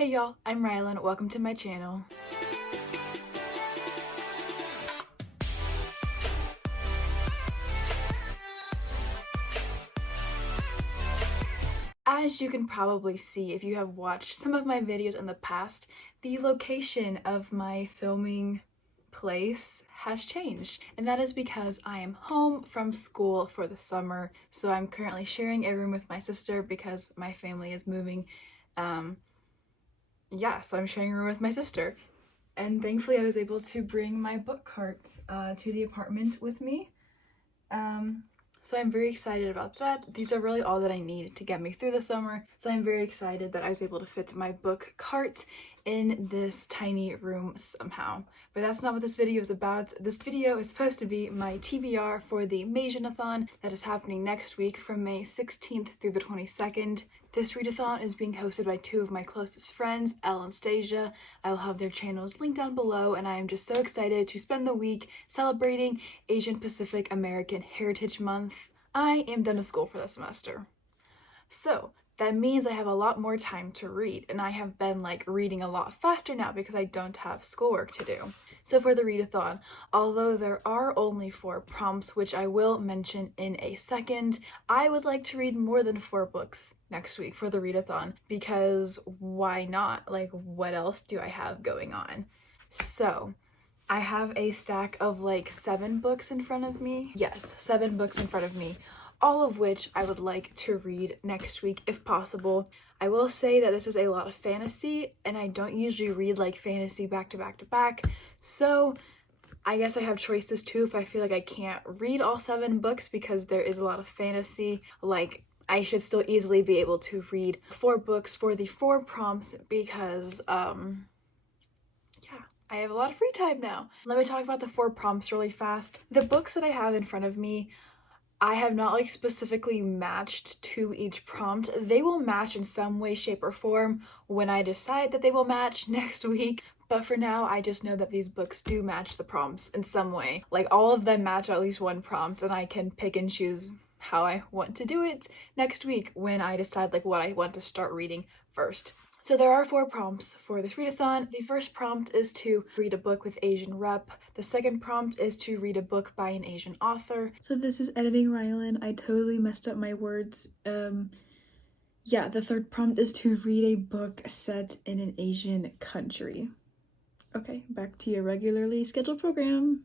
Hey y'all, I'm Rylan. Welcome to my channel. As you can probably see if you have watched some of my videos in the past, the location of my filming place has changed, and that is because I am home from school for the summer. So I'm currently sharing a room with my sister because my family is moving. So I'm sharing a room with my sister, and thankfully I was able to bring my book carts to the apartment with me. So I'm very excited about that. These are really all that I need to get me through the summer. So I'm very excited that I was able to fit my book cart in this tiny room somehow. But that's not what this video is about. This video is supposed to be my TBR for the maysianathon that is happening next week from May 16th through the 22nd. This readathon is being hosted by two of my closest friends, Elle and Stasia. I will have their channels linked down below, and I am just so excited to spend the week celebrating Asian Pacific American Heritage Month. I am done with school for the semester. So that means I have a lot more time to read, and I have been reading a lot faster now because I don't have schoolwork to do. So for the readathon, although there are only 4 prompts, which I will mention in a second, I would like to read more than 4 books next week for the readathon, because why not? What else do I have going on? So I have a stack of 7 books in front of me. Yes, 7 books in front of me, all of which I would like to read next week if possible. I will say that this is a lot of fantasy, and I don't usually read fantasy back to back to back, so I guess I have choices too if I feel like I can't read all 7 books because there is a lot of fantasy. I should still easily be able to read 4 books for the 4 prompts because, I have a lot of free time now. Let me talk about the 4 prompts really fast. The books that I have in front of me, I have not specifically matched to each prompt. They will match in some way, shape, or form when I decide that they will match next week. But for now, I just know that these books do match the prompts in some way. All of them match at least one prompt, and I can pick and choose how I want to do it next week when I decide what I want to start reading first. So there are 4 prompts for this readathon. The first prompt is to read a book with Asian rep. The second prompt is to read a book by an Asian author. So this is editing Rylan. I totally messed up my words. The third prompt is to read a book set in an Asian country. Okay, back to your regularly scheduled program.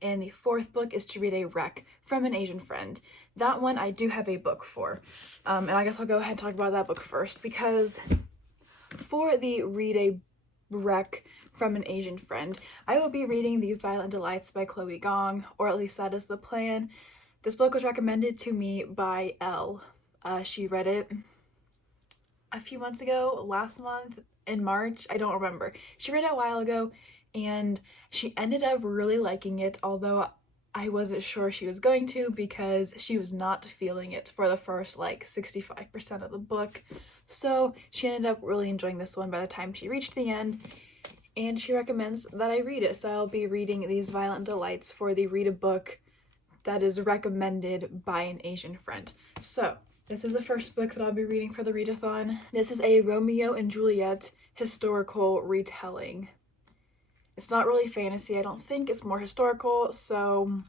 And the 4th book is to read a rec from an Asian friend. That one I do have a book for. And I guess I'll go ahead and talk about that book first, because for the read a rec from an Asian friend, I will be reading These Violent Delights by Chloe Gong, or at least that is the plan. This book was recommended to me by Elle. She read it a few months ago, last month in March, I don't remember. She read it a while ago, and she ended up really liking it, although I wasn't sure she was going to because she was not feeling it for the first 65% of the book. So she ended up really enjoying this one by the time she reached the end, and she recommends that I read it. So I'll be reading These Violent Delights for the read a book that is recommended by an Asian friend. So this is the first book that I'll be reading for the readathon. This is a Romeo and Juliet historical retelling. It's not really fantasy, I don't think. It's more historical, so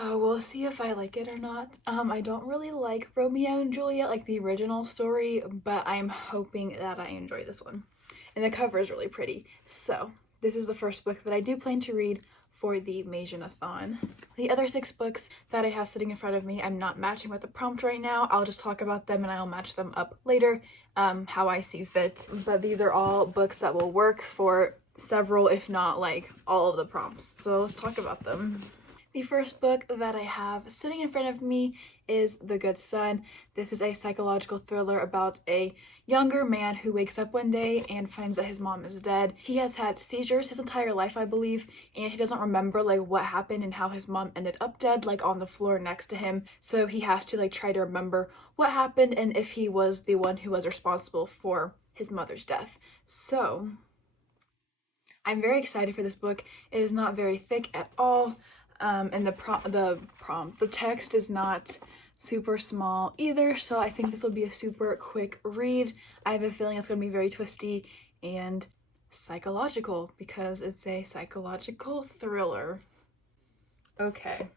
we'll see if I like it or not. I don't really like Romeo and Juliet, the original story, but I'm hoping that I enjoy this one. And the cover is really pretty. So this is the first book that I do plan to read for the maysianathon. The other 6 books that I have sitting in front of me, I'm not matching with the prompt right now. I'll just talk about them and I'll match them up later, how I see fit. But these are all books that will work for several, if not all of the prompts. So let's talk about them. The first book that I have sitting in front of me is The Good Son. This is a psychological thriller about a younger man who wakes up one day and finds that his mom is dead. He has had seizures his entire life, I believe, and he doesn't remember what happened and how his mom ended up dead, on the floor next to him. So he has to try to remember what happened and if he was the one who was responsible for his mother's death. So I'm very excited for this book. It is not very thick at all. And the text is not super small either, so I think this will be a super quick read. I have a feeling it's going to be very twisty and psychological because it's a psychological thriller. Okay,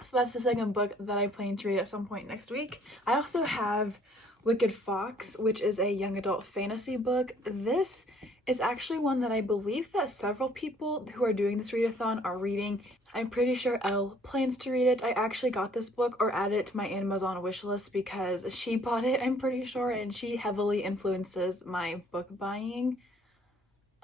so that's the second book that I plan to read at some point next week. I also have Wicked Fox, which is a young adult fantasy book. This is actually one that I believe that several people who are doing this readathon are reading. I'm pretty sure Elle plans to read it. I actually got this book or added it to my Amazon wishlist because she bought it, I'm pretty sure, and she heavily influences my book buying.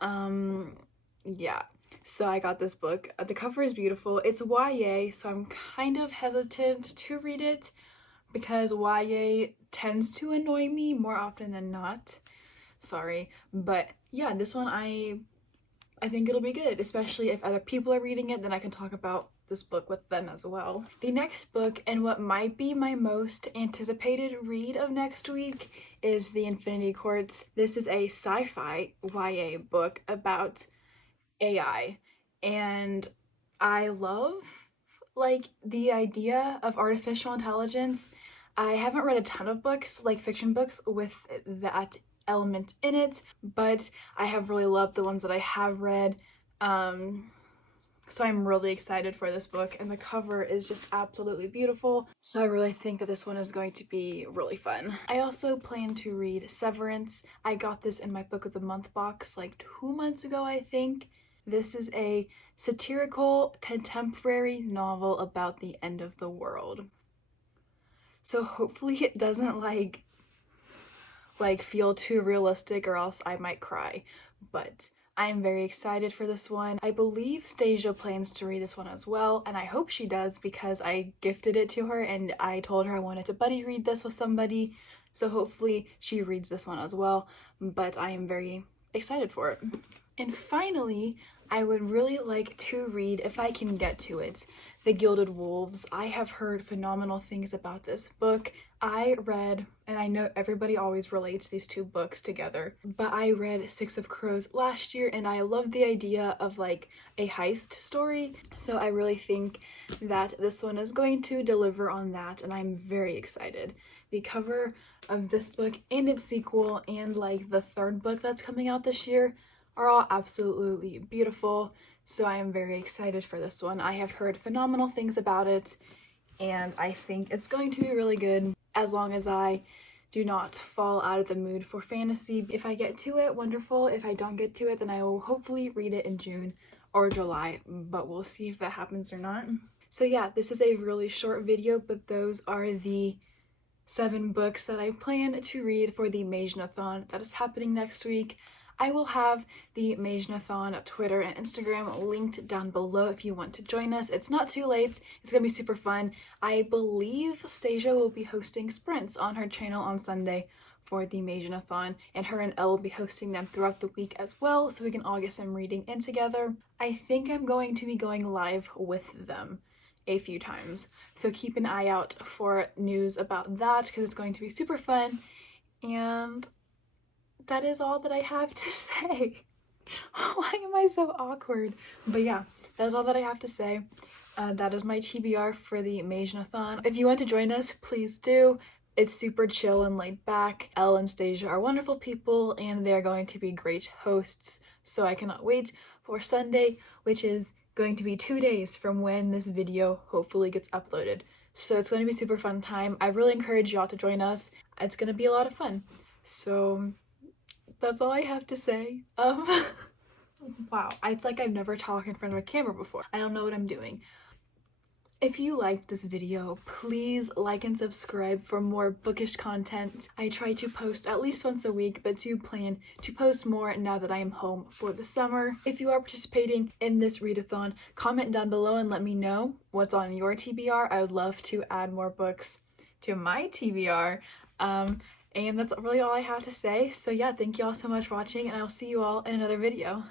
Yeah. So I got this book. The cover is beautiful. It's YA, so I'm kind of hesitant to read it because YA tends to annoy me more often than not. Sorry. But yeah, this one I think it'll be good, especially if other people are reading it, then I can talk about this book with them as well. The next book, and what might be my most anticipated read of next week, is The Infinity Quartz. This is a sci-fi YA book about AI, and I love like the idea of artificial intelligence. I haven't read a ton of books, like fiction books with that element in it, but I have really loved the ones that I have read. So I'm really excited for this book, and the cover is just absolutely beautiful. So I really think that this one is going to be really fun. I also plan to read Severance. I got this in my Book of the Month box like 2 months ago, I think. This is a satirical contemporary novel about the end of the world. So hopefully it doesn't like feel too realistic, or else I might cry. But I'm very excited for this one. I believe Stasia plans to read this one as well, and I hope she does because I gifted it to her and I told her I wanted to buddy read this with somebody. So hopefully she reads this one as well, but I am very excited for it. And finally, I would really like to read, if I can get to it, The Gilded Wolves. I have heard phenomenal things about this book. I read, and I know everybody always relates these two books together, but I read Six of Crows last year and I loved the idea of like a heist story. So I really think that this one is going to deliver on that, and I'm very excited. The cover of this book and its sequel and like the third book that's coming out this year are all absolutely beautiful. So I am very excited for this one. I have heard phenomenal things about it, and I think it's going to be really good as long as I do not fall out of the mood for fantasy. If I get to it, wonderful. If I don't get to it, then I will hopefully read it in June or July, but we'll see if that happens or not. So yeah, this is a really short video, but those are the 7 books that I plan to read for the maysianathon that is happening next week. I will have the maysianathon Twitter and Instagram linked down below if you want to join us. It's not too late. It's gonna be super fun. I believe Stasia will be hosting sprints on her channel on Sunday for the maysianathon, and her and Elle will be hosting them throughout the week as well, so we can all get some reading in together. I think I'm going to be going live with them a few times, so keep an eye out for news about that because it's going to be super fun. And that is all that I have to say. Why am I so awkward? But yeah, that is all that I have to say. That is my TBR for the maysianathon. If you want to join us, please do. It's super chill and laid back. Elle and Stasia are wonderful people, and they are going to be great hosts. So I cannot wait for Sunday, which is going to be 2 days from when this video hopefully gets uploaded. So it's going to be a super fun time. I really encourage y'all to join us. It's going to be a lot of fun. So that's all I have to say. Wow, it's like I've never talked in front of a camera before. I don't know what I'm doing. If you liked this video, please like and subscribe for more bookish content. I try to post at least once a week, but do plan to post more now that I am home for the summer. If you are participating in this readathon, comment down below and let me know what's on your TBR. I would love to add more books to my TBR. And that's really all I have to say. So yeah, thank you all so much for watching, and I'll see you all in another video.